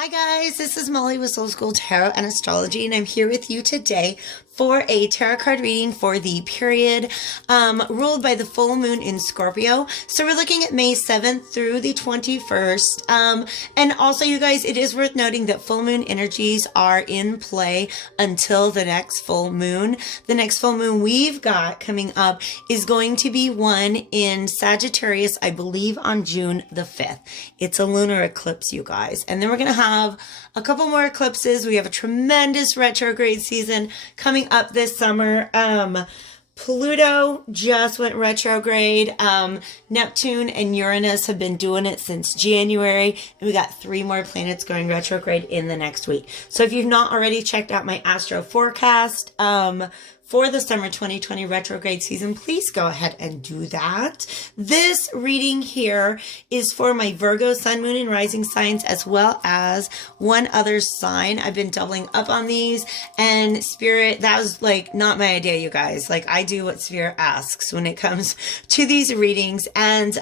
Hi guys, this is Molly with Soul School Tarot and Astrology, and I'm here with you today for a tarot card reading for the period ruled by the full moon in Scorpio. So we're looking at May 7th through the 21st. And also, you guys, it is worth noting that full moon energies are in play until the next full moon. The next full moon we've got coming up is going to be one in Sagittarius, I believe on June the 5th. It's a lunar eclipse, you guys. And then we're going to have a couple more eclipses. We have a tremendous retrograde season coming up this summer. Pluto just went retrograde. Neptune and Uranus have been doing it since January. And we got 3 more planets going retrograde in the next week. So if you've not already checked out my astro forecast, for the summer 2020 retrograde season, please go ahead and do that. This reading here is for my Virgo, Sun, Moon, and Rising signs, as well as one other sign. I've been doubling up on these, and Spirit, that was like not my idea, you guys. Like, I do what Spirit asks when it comes to these readings, and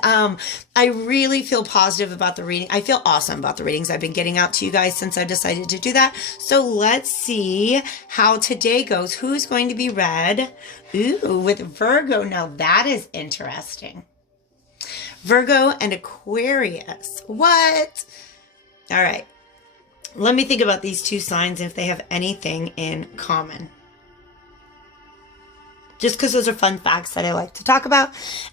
I really feel positive about the reading. I feel awesome about the readings I've been getting out to you guys since I decided to do that. So let's see how today goes. Who's going to be read? Ooh, with Virgo. Now that is interesting. Virgo and Aquarius. What? All right. Let me think about these two signs if they have anything in common. Just because those are fun facts that I like to talk about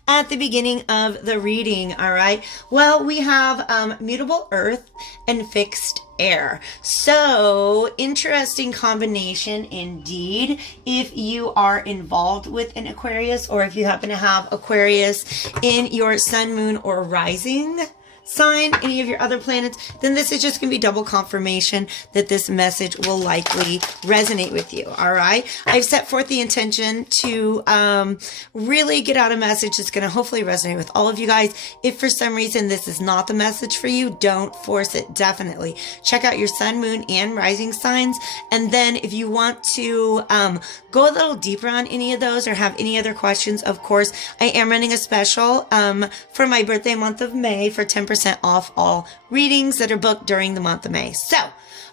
at the beginning of the reading, all right? Well, we have mutable earth and fixed air. So, interesting combination indeed if you are involved with an Aquarius, or if you happen to have Aquarius in your sun, moon, or rising sign, any of your other planets, then this is just going to be double confirmation that this message will likely resonate with you. All right. I've set forth the intention to really get out a message that's going to hopefully resonate with all of you guys. If for some reason this is not the message for you, don't force it. Definitely check out your sun, moon, and rising signs. And then if you want to go a little deeper on any of those or have any other questions, of course, I am running a special for my birthday month of May for 10% off all readings that are booked during the month of May. So,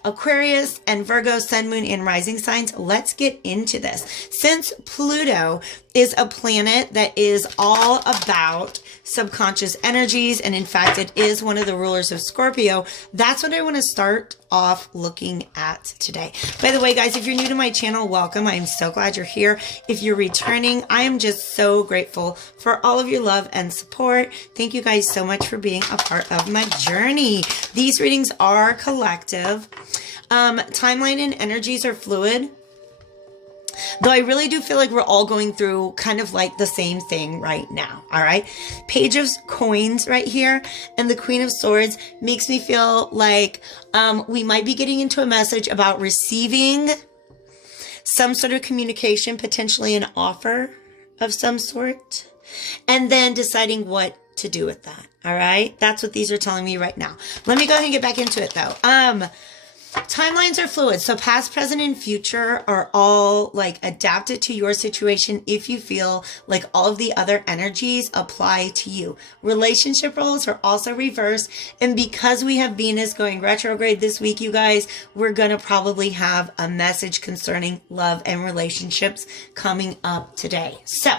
Aquarius and Virgo, sun, moon, and rising signs, let's get into this. Since Pluto is a planet that is all about subconscious energies, and in fact, it is one of the rulers of Scorpio, that's what I want to start off looking at today. By the way, guys, if you're new to my channel, welcome. I am so glad you're here. If you're returning, I am just so grateful for all of your love and support. Thank you guys so much for being a part of my journey. These readings are collective. Timeline and energies are fluid. Though I really do feel like we're all going through kind of like the same thing right now. All right. Page of Coins right here and the Queen of Swords makes me feel like we might be getting into a message about receiving some sort of communication, potentially an offer of some sort, and then deciding what to do with that. All right. That's what these are telling me right now. Let me go ahead and get back into it though. Timelines are fluid. So past, present, and future are all like adapted to your situation if you feel like all of the other energies apply to you. Relationship roles are also reversed. And because we have Venus going retrograde this week, you guys, we're going to probably have a message concerning love and relationships coming up today. So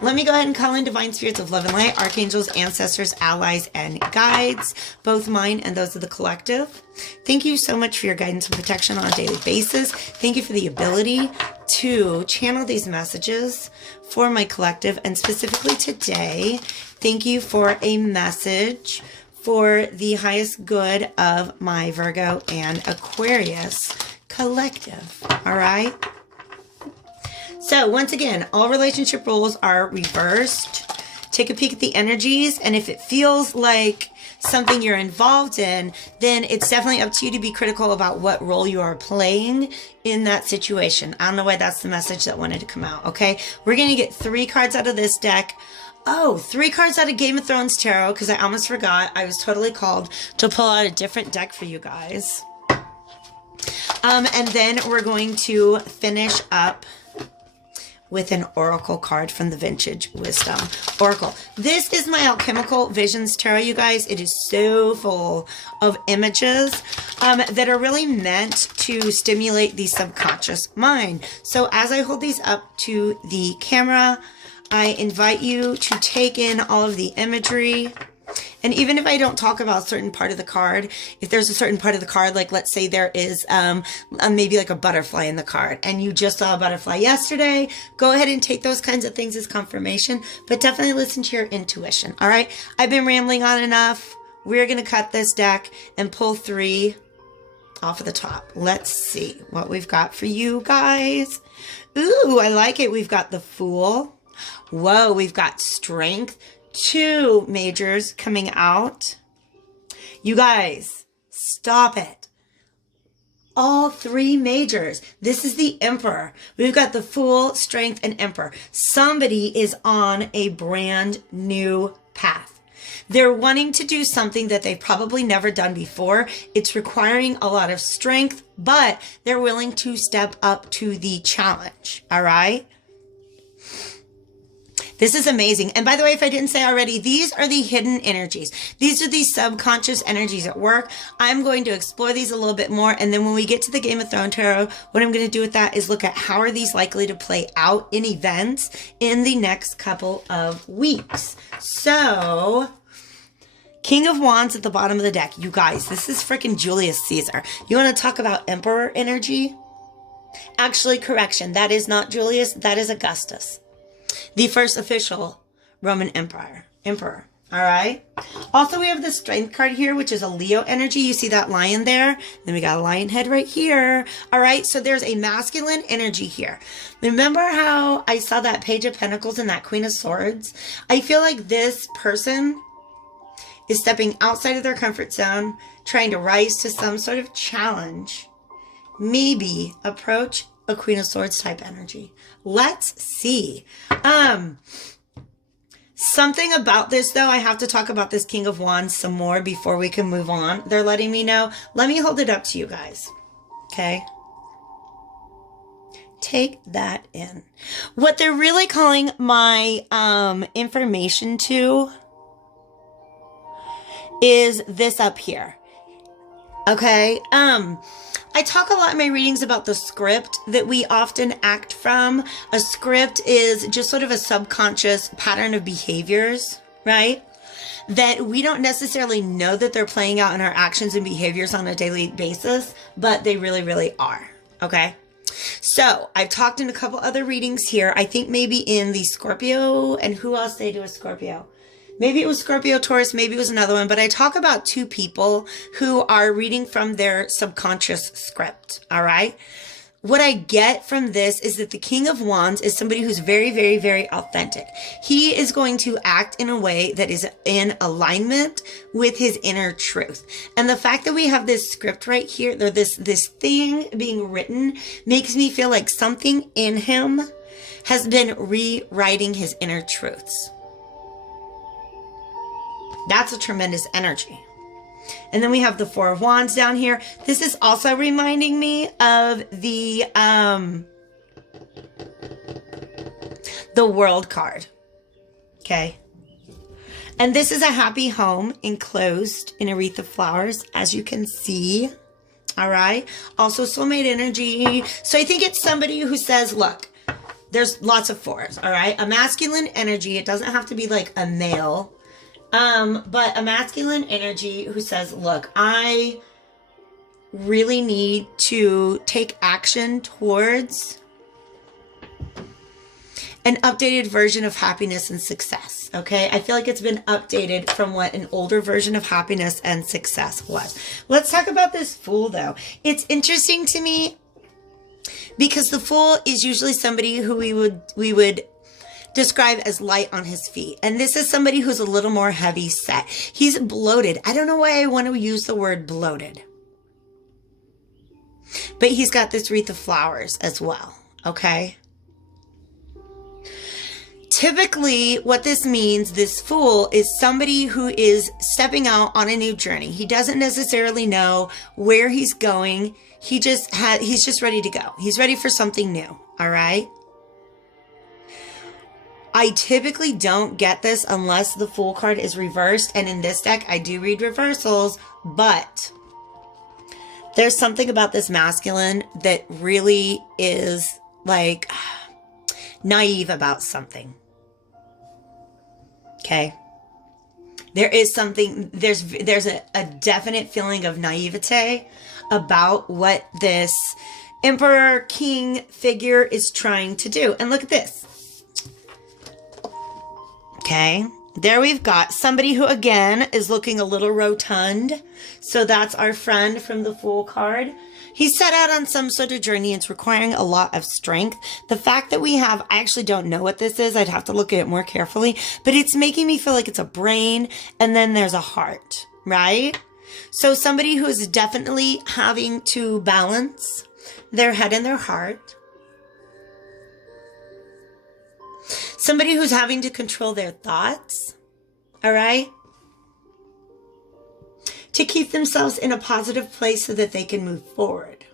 let me go ahead and call in divine spirits of love and light, archangels, ancestors, allies, and guides, both mine and those of the collective. Thank you so much for your guidance and protection on a daily basis. Thank you for the ability to channel these messages for my collective. And specifically today, thank you for a message for the highest good of my Virgo and Aquarius collective. All right. So once again, all relationship roles are reversed. Take a peek at the energies. And if it feels like something you're involved in, then it's definitely up to you to be critical about what role you are playing in that situation. I don't know why that's the message that wanted to come out, okay? We're going to get 3 cards out of this deck. Oh, 3 cards out of Game of Thrones Tarot, because I almost forgot. I was totally called to pull out a different deck for you guys. And then we're going to finish up with an oracle card from the Vintage Wisdom Oracle. This is my Alchemical Visions Tarot, you guys. It is so full of images. that are really meant to stimulate the subconscious mind. So as I hold these up to the camera, I invite you to take in all of the imagery. And even if I don't talk about a certain part of the card, if there's a certain part of the card, like let's say there is maybe like a butterfly in the card and you just saw a butterfly yesterday, go ahead and take those kinds of things as confirmation, but definitely listen to your intuition. All right. I've been rambling on enough. We're going to cut this deck and pull 3 off of the top. Let's see what we've got for you guys. Ooh, I like it. We've got the Fool. Whoa, we've got Strength. 2 majors coming out. You guys, stop it. All 3 majors. This is the Emperor. We've got the Fool, Strength, and Emperor. Somebody is on a brand new path. They're wanting to do something that they've probably never done before. It's requiring a lot of strength, but they're willing to step up to the challenge. All right? This is amazing. And by the way, if I didn't say already, these are the hidden energies. These are the subconscious energies at work. I'm going to explore these a little bit more. And then when we get to the Game of Thrones Tarot, what I'm going to do with that is look at how are these likely to play out in events in the next couple of weeks. So, King of Wands at the bottom of the deck. You guys, this is freaking Julius Caesar. You want to talk about Emperor energy? Actually, correction. That is not Julius. That is Augustus, the first official Roman Emperor. All right. Also, we have the Strength card here, which is a Leo energy. You see that lion there? Then we got a lion head right here. All right. So there's a masculine energy here. Remember how I saw that Page of Pentacles and that Queen of Swords? I feel like this person is stepping outside of their comfort zone, trying to rise to some sort of challenge. Maybe approach a Queen of Swords type energy. Let's see. Something about this, though, I have to talk about this King of Wands some more before we can move on. They're letting me know. Let me hold it up to you guys. Okay? Take that in. What they're really calling my information to is this up here. Okay? I talk a lot in my readings about the script that we often act from. A script is just sort of a subconscious pattern of behaviors, right? That we don't necessarily know that they're playing out in our actions and behaviors on a daily basis, but they really, really are, okay? So I've talked in a couple other readings here. I think maybe in the Scorpio, and who else did I do a Scorpio? Maybe it was Scorpio, Taurus, maybe it was another one, but I talk about 2 people who are reading from their subconscious script, all right? What I get from this is that the King of Wands is somebody who's very, very, very authentic. He is going to act in a way that is in alignment with his inner truth. And the fact that we have this script right here, or this thing being written, makes me feel like something in him has been rewriting his inner truths. That's a tremendous energy. And then we have the 4 of Wands down here. This is also reminding me of the World card. Okay. And this is a happy home enclosed in a wreath of flowers, as you can see. All right. Also soulmate energy. So I think it's somebody who says, look, there's lots of 4s. All right. A masculine energy. It doesn't have to be like a male. But a masculine energy who says, look, I really need to take action towards an updated version of happiness and success. Okay. I feel like it's been updated from what an older version of happiness and success was. Let's talk about this Fool though. It's interesting to me because the Fool is usually somebody who we would describe as light on his feet. And this is somebody who's a little more heavy set. He's bloated. I don't know why I want to use the word bloated. But he's got this wreath of flowers as well. Okay? Typically, what this means, this Fool, is somebody who is stepping out on a new journey. He doesn't necessarily know where he's going. He's just ready to go. He's ready for something new. All right? I typically don't get this unless the Fool card is reversed. And in this deck, I do read reversals. But There's something about this masculine that really is like naive about something. Okay. There is something, there's a definite feeling of naivete about what this Emperor King figure is trying to do. And look at this. Okay. There we've got somebody who, again, is looking a little rotund. So that's our friend from the Fool card. He set out on some sort of journey. It's requiring a lot of strength. The fact that we have, I actually don't know what this is. I'd have to look at it more carefully. But it's making me feel like it's a brain and then there's a heart, right? So somebody who is definitely having to balance their head and their heart. Somebody who's having to control their thoughts, all right? To keep themselves in a positive place so that they can move forward,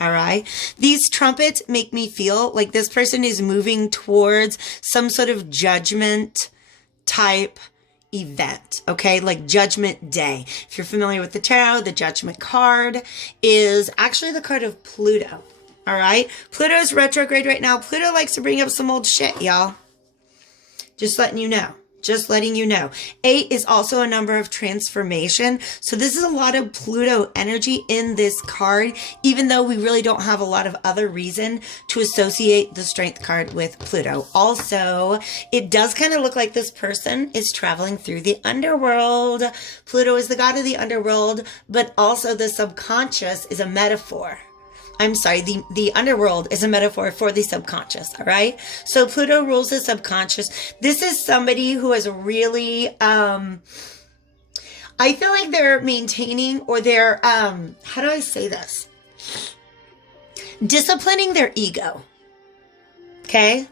all right? These trumpets make me feel like this person is moving towards some sort of judgment type event, okay? Like Judgment Day. If you're familiar with the tarot, the Judgment card is actually the card of Pluto. All right. Pluto is retrograde right now. Pluto likes to bring up some old shit, y'all. Just letting you know. Just letting you know. 8 is also a number of transformation. So this is a lot of Pluto energy in this card, even though we really don't have a lot of other reason to associate the Strength card with Pluto. Also, it does kind of look like this person is traveling through the underworld. Pluto is the god of the underworld, but also the subconscious is a metaphor. I'm sorry, the underworld is a metaphor for the subconscious, all right? So Pluto rules the subconscious. This is somebody who is really, I feel like they're maintaining or they're, how do I say this? Disciplining their ego, okay?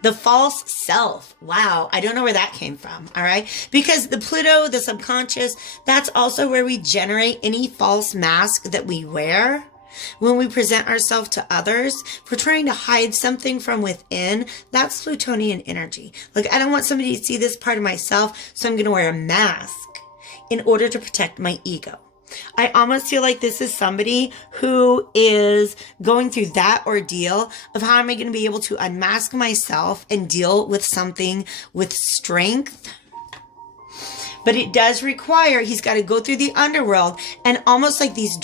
The false self. Wow. I don't know where that came from. All right. Because the Pluto, the subconscious, that's also where we generate any false mask that we wear. When we present ourselves to others, if we're trying to hide something from within, that's Plutonian energy. Like, I don't want somebody to see this part of myself, so I'm going to wear a mask in order to protect my ego. I almost feel like this is somebody who is going through that ordeal of how am I going to be able to unmask myself and deal with something with strength. But it does require, he's got to go through the underworld and almost like these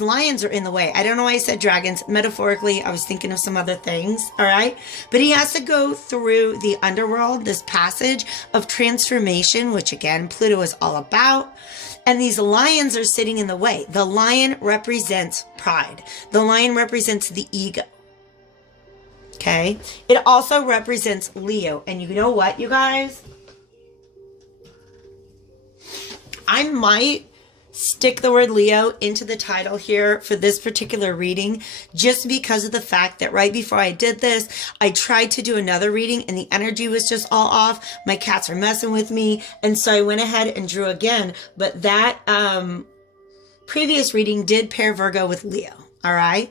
lions are in the way. I don't know why I said dragons. Metaphorically, I was thinking of some other things. All right. But he has to go through the underworld, this passage of transformation, which again, Pluto is all about. And these lions are sitting in the way. The lion represents pride. The lion represents the ego. Okay. It also represents Leo. And you know what, you guys? I might stick the word Leo into the title here for this particular reading, just because of the fact that right before I did this, I tried to do another reading and the energy was just all off. My cats are messing with me. And so I went ahead and drew again. But that previous reading did pair Virgo with Leo. All right.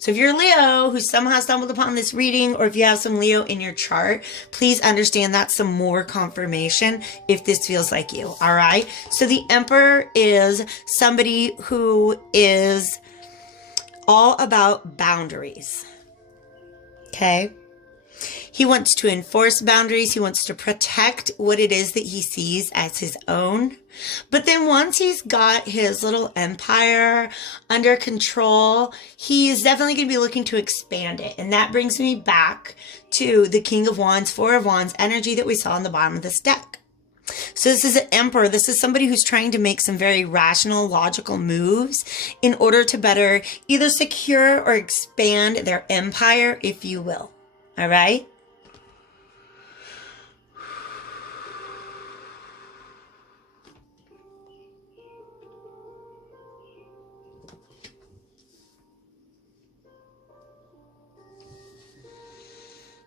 So if you're Leo who somehow stumbled upon this reading, or if you have some Leo in your chart, please understand that's some more confirmation if this feels like you. All right. So the Emperor is somebody who is all about boundaries. Okay. He wants to enforce boundaries. He wants to protect what it is that he sees as his own. But then once he's got his little empire under control, he is definitely going to be looking to expand it. And that brings me back to the King of Wands, Four of Wands energy that we saw on the bottom of this deck. So this is an emperor. This is somebody who's trying to make some very rational, logical moves in order to better either secure or expand their empire, if you will. All right.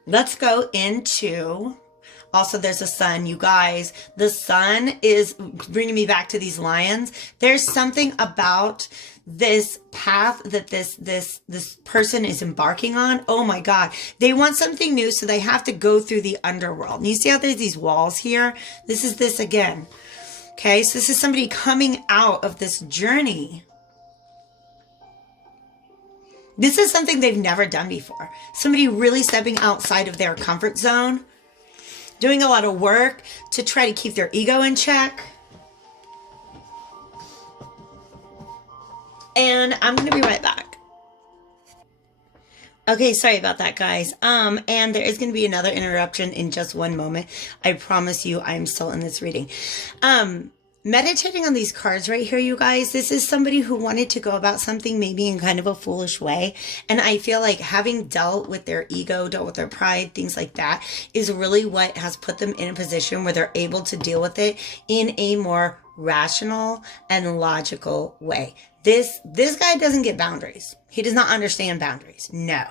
Let's go into, also there's a sun, you guys. The sun is bringing me back to these lions. There's something about this path that this person is embarking on. Oh my God. They want something new, so they have to go through the underworld. And you see how there's these walls here? This is this again. Okay, so this is somebody coming out of this journey. This is something they've never done before. Somebody really stepping outside of their comfort zone, doing a lot of work to try to keep their ego in check. And I'm going to be right back. Okay, sorry about that, guys. And there is going to be another interruption in just one moment. I promise you, I'm still in this reading. Meditating on these cards right here, you guys, this is somebody who wanted to go about something maybe in kind of a foolish way. And I feel like having dealt with their ego, dealt with their pride, things like that, is really what has put them in a position where they're able to deal with it in a more rational and logical way. This guy doesn't get boundaries. He does not understand boundaries. No.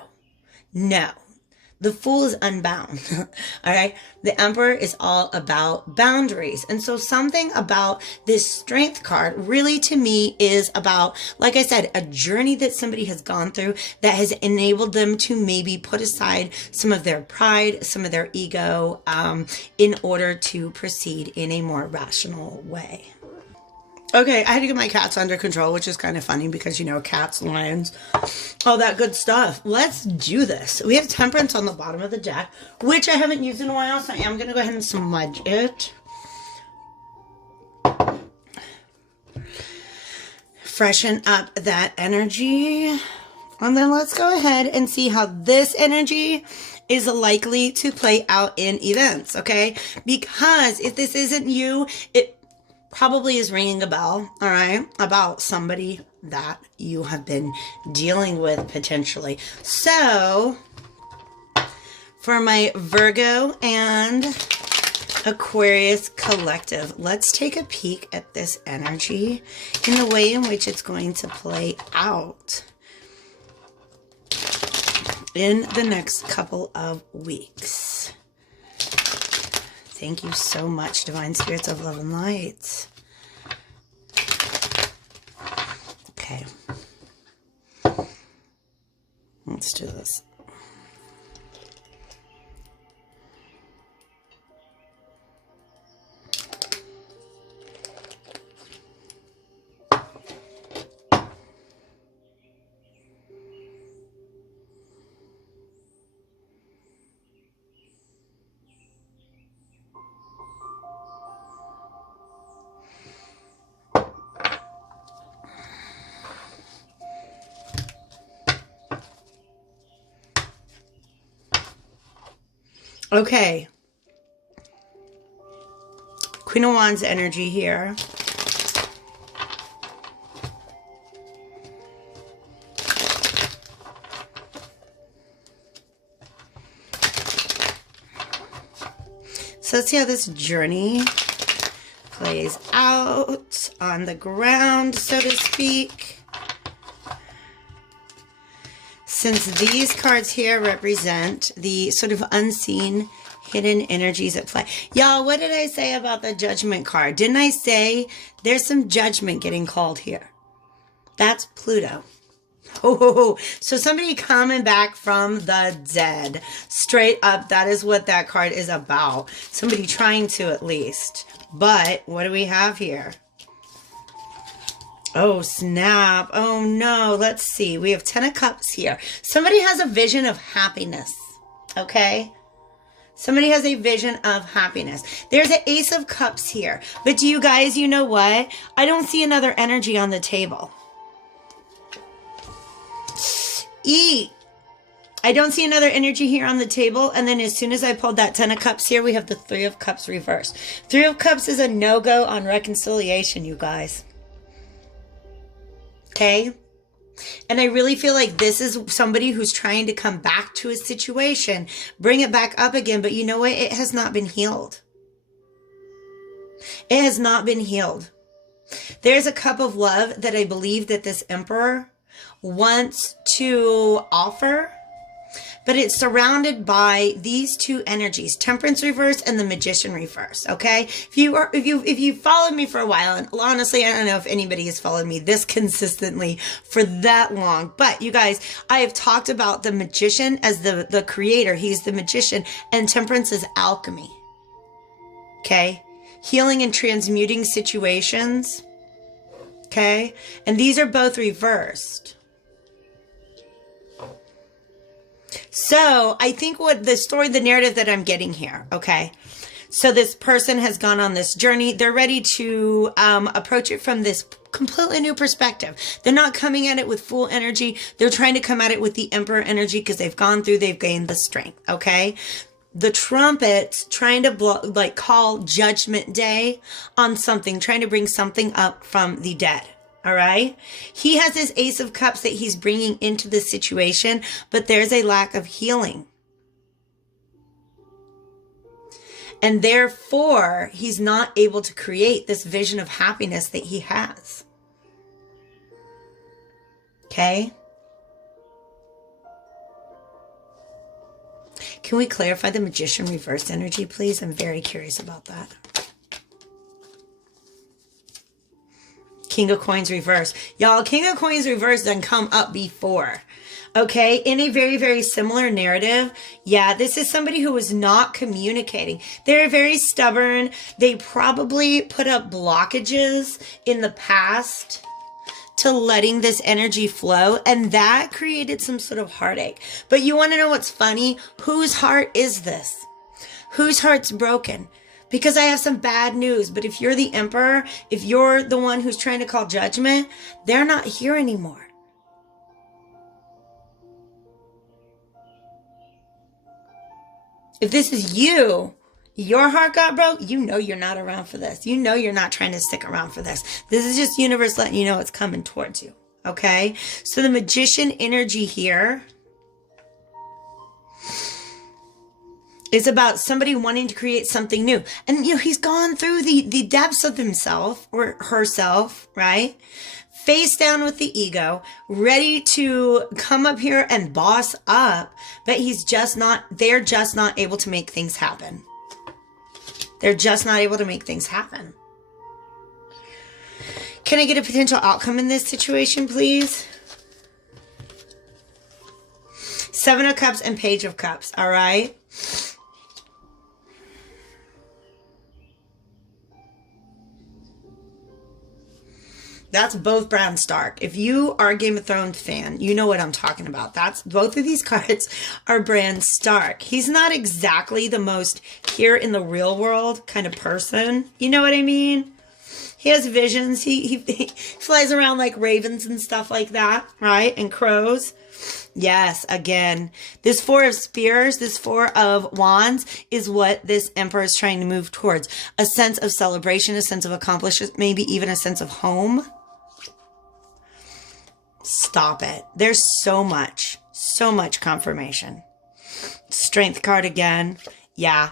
The Fool is unbound. All right. The Emperor is all about boundaries. And so something about this Strength card really to me is about, like I said, a journey that somebody has gone through that has enabled them to maybe put aside some of their pride, some of their ego, in order to proceed in a more rational way. Okay, I had to get my cats under control, which is kind of funny because, you know, cats, lions, all that good stuff. Let's do this. We have Temperance on the bottom of the deck, which I haven't used in a while, so I am going to go ahead and smudge it. Freshen up that energy. And then let's go ahead and see how this energy is likely to play out in events, okay? Because if this isn't you, it probably is ringing a bell, all right, about somebody that you have been dealing with potentially. So for my Virgo and Aquarius collective, let's take a peek at this energy in the way in which it's going to play out in the next couple of weeks. Thank you so much, Divine Spirits of Love and Light. Okay. Let's do this. Okay. Queen of Wands energy here. So let's see how this journey plays out on the ground, so to speak. Since these cards here represent the sort of unseen, hidden energies at play. Y'all, what did I say about the Judgment card? Didn't I say there's some judgment getting called here? That's Pluto. Oh, so somebody coming back from the dead. Straight up, that is what that card is about. Somebody trying to, at least. But what do we have here? Oh, snap. Oh, no. Let's see. We have 10 of Cups here. Somebody has a vision of happiness. Okay? Somebody has a vision of happiness. There's an Ace of Cups here. But do you guys, you know what? I don't see another energy on the table. I don't see another energy here on the table. And then as soon as I pulled that 10 of Cups here, we have the 3 of Cups reversed. 3 of Cups is a no-go on reconciliation, you guys. Okay? And I really feel like this is somebody who's trying to come back to a situation, bring it back up again, but you know what? It has not been healed. It has not been healed. There's a cup of love that I believe that this Emperor wants to offer, but it's surrounded by these two energies, Temperance reverse and the Magician reverse. Okay, if you followed me for a while, and honestly, I don't know if anybody has followed me this consistently for that long, but you guys, I have talked about the Magician as the creator. He's the magician, and Temperance is alchemy. Okay, healing and transmuting situations. Okay? And these are both reversed. So I think what the story, the narrative that I'm getting here, okay? So this person has gone on this journey. They're ready to approach it from this completely new perspective. They're not coming at it with full energy. They're trying to come at it with the Emperor energy because they've gone through, they've gained the strength, okay? The trumpets trying to call judgment day on something, trying to bring something up from the dead. All right. He has his Ace of Cups that he's bringing into the situation, but there's a lack of healing. And therefore, he's not able to create this vision of happiness that he has. Okay. Can we clarify the Magician reverse energy, please? I'm very curious about that. King of Coins reverse. Y'all, King of Coins reverse done come up before. Okay, in a very, very similar narrative. Yeah, this is somebody who was not communicating. They're very stubborn. They probably put up blockages in the past to letting this energy flow, and that created some sort of heartache. But you want to know what's funny? Whose heart is this? Whose heart's broken? Because I have some bad news, but if you're the Emperor, if you're the one who's trying to call judgment, they're not here anymore. If this is you, your heart got broke, you know you're not around for this. You know you're not trying to stick around for this. This is just universe letting you know it's coming towards you. Okay? So the Magician energy here is about somebody wanting to create something new. And, you know, he's gone through the depths of himself or herself, right? Face down with the ego, ready to come up here and boss up, but they're just not able to make things happen. They're just not able to make things happen. Can I get a potential outcome in this situation, please? Seven of Cups and Page of Cups, all right? That's both Bran Stark. If you are a Game of Thrones fan, you know what I'm talking about. Both of these cards are Bran Stark. He's not exactly the most here in the real world kind of person. You know what I mean? He has visions. He flies around like ravens and stuff like that, right? And crows. Yes, again, this Four of Spears, this Four of Wands is what this Emperor is trying to move towards. A sense of celebration, a sense of accomplishment, maybe even a sense of home. Stop it. There's so much confirmation. Strength card again. Yeah.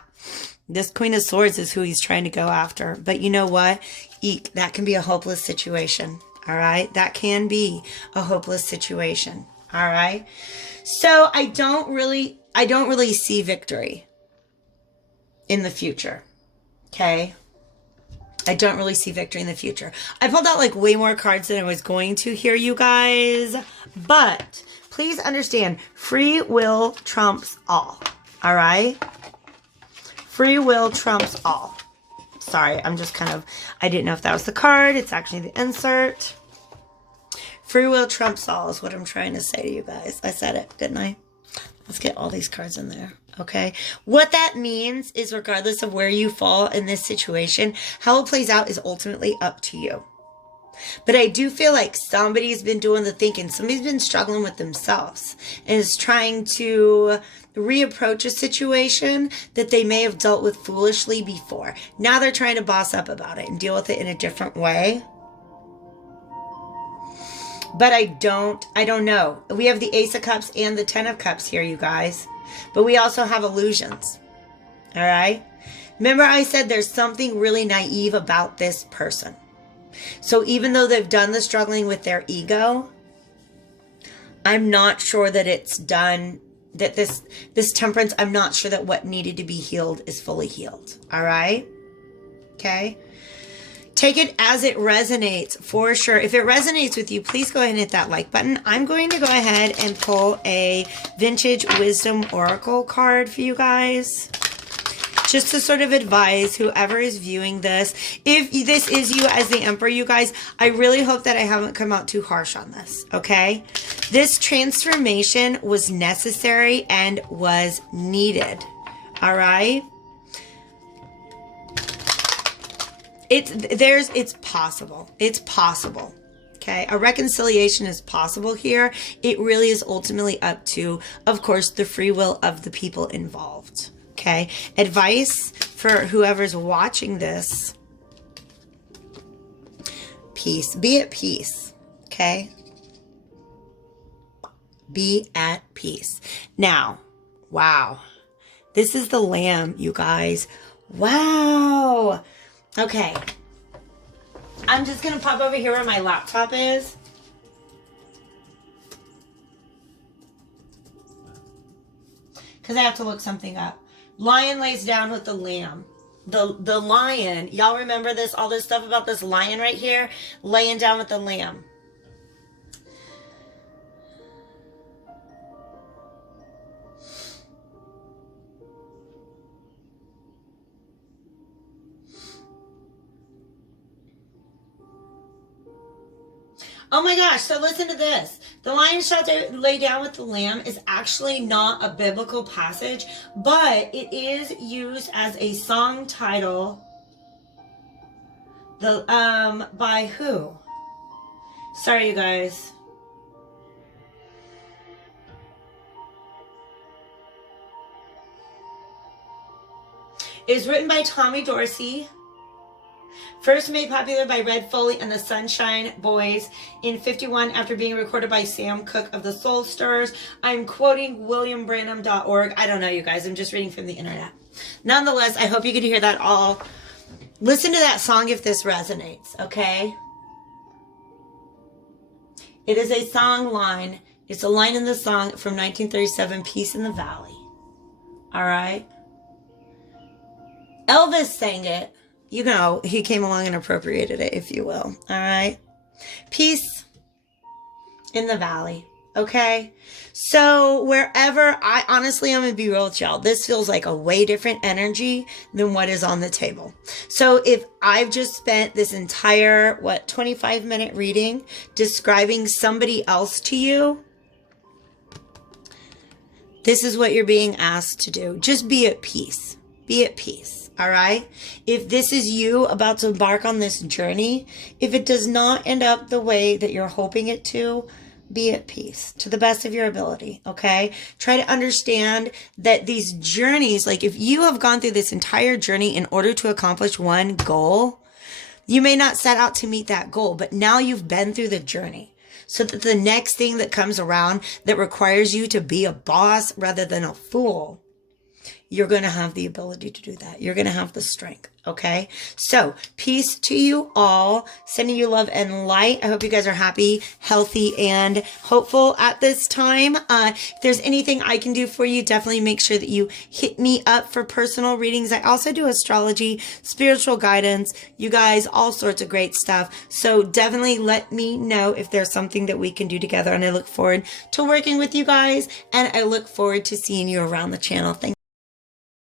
This Queen of Swords is who he's trying to go after. But you know what? Eek, that can be a hopeless situation. All right? That can be a hopeless situation. All right? So I don't really see victory in the future. Okay? I don't really see victory in the future. I pulled out like way more cards than I was going to here, you guys. But please understand, free will trumps all. All right? Free will trumps all. Sorry, I'm just I didn't know if that was the card. It's actually the insert. Free will trumps all is what I'm trying to say to you guys. I said it, didn't I? Let's get all these cards in there. Okay. What that means is regardless of where you fall in this situation, how it plays out is ultimately up to you. But I do feel like somebody's been doing the thinking. Somebody's been struggling with themselves and is trying to reapproach a situation that they may have dealt with foolishly before. Now they're trying to boss up about it and deal with it in a different way. But I don't know. We have the Ace of Cups and the Ten of Cups here, you guys. But we also have illusions. All right? Remember I said there's something really naive about this person. So even though they've done the struggling with their ego, I'm not sure that it's done, that this temperance, I'm not sure that what needed to be healed is fully healed. All right? Okay? Take it as it resonates, for sure. If it resonates with you, please go ahead and hit that like button. I'm going to go ahead and pull a Vintage Wisdom Oracle card for you guys. just to sort of advise whoever is viewing this. If this is you as the Emperor, you guys, I really hope that I haven't come out too harsh on this, okay? This transformation was necessary and was needed, all right? It's possible. It's possible. Okay, a reconciliation is possible here. It really is ultimately up to, of course, the free will of the people involved. Okay, advice for whoever's watching this: peace. Be at peace. Okay, be at peace. Now, wow, this is the Lamb, you guys. Wow. Okay. I'm just going to pop over here where my laptop is. Because I have to look something up. Lion lays down with the lamb. The lion, y'all remember this, all this stuff about this lion right here? Laying down with the lamb. Oh my gosh, so listen to this. The lion shall lay down with the lamb is actually not a biblical passage, but it is used as a song title. By who? Sorry, you guys. It was written by Tommy Dorsey. First made popular by Red Foley and the Sunshine Boys in '51 after being recorded by Sam Cooke of the Soul Stirrers. I'm quoting williambranham.org. I don't know, you guys. I'm just reading from the internet. Nonetheless, I hope you could hear that all. Listen to that song if this resonates, okay? It is a song line. It's a line in the song from 1937, Peace in the Valley. All right? Elvis sang it. You know, he came along and appropriated it, if you will. All right. Peace in the valley. Okay. So wherever I'm going to be real with y'all, this feels like a way different energy than what is on the table. So if I've just spent this entire, 25-minute reading describing somebody else to you, this is what you're being asked to do. Just be at peace. Be at peace. All right. If this is you about to embark on this journey, if it does not end up the way that you're hoping it to, be at peace to the best of your ability. Okay. Try to understand that these journeys, like if you have gone through this entire journey in order to accomplish one goal, you may not set out to meet that goal, but now you've been through the journey. So that the next thing that comes around that requires you to be a boss rather than a fool, you're going to have the ability to do that. You're going to have the strength. Okay. So peace to you all. Sending you love and light. I hope you guys are happy, healthy, and hopeful at this time. If there's anything I can do for you, definitely make sure that you hit me up for personal readings. I also do astrology, spiritual guidance, you guys, all sorts of great stuff. So definitely let me know if there's something that we can do together. And I look forward to working with you guys. And I look forward to seeing you around the channel. Thanks.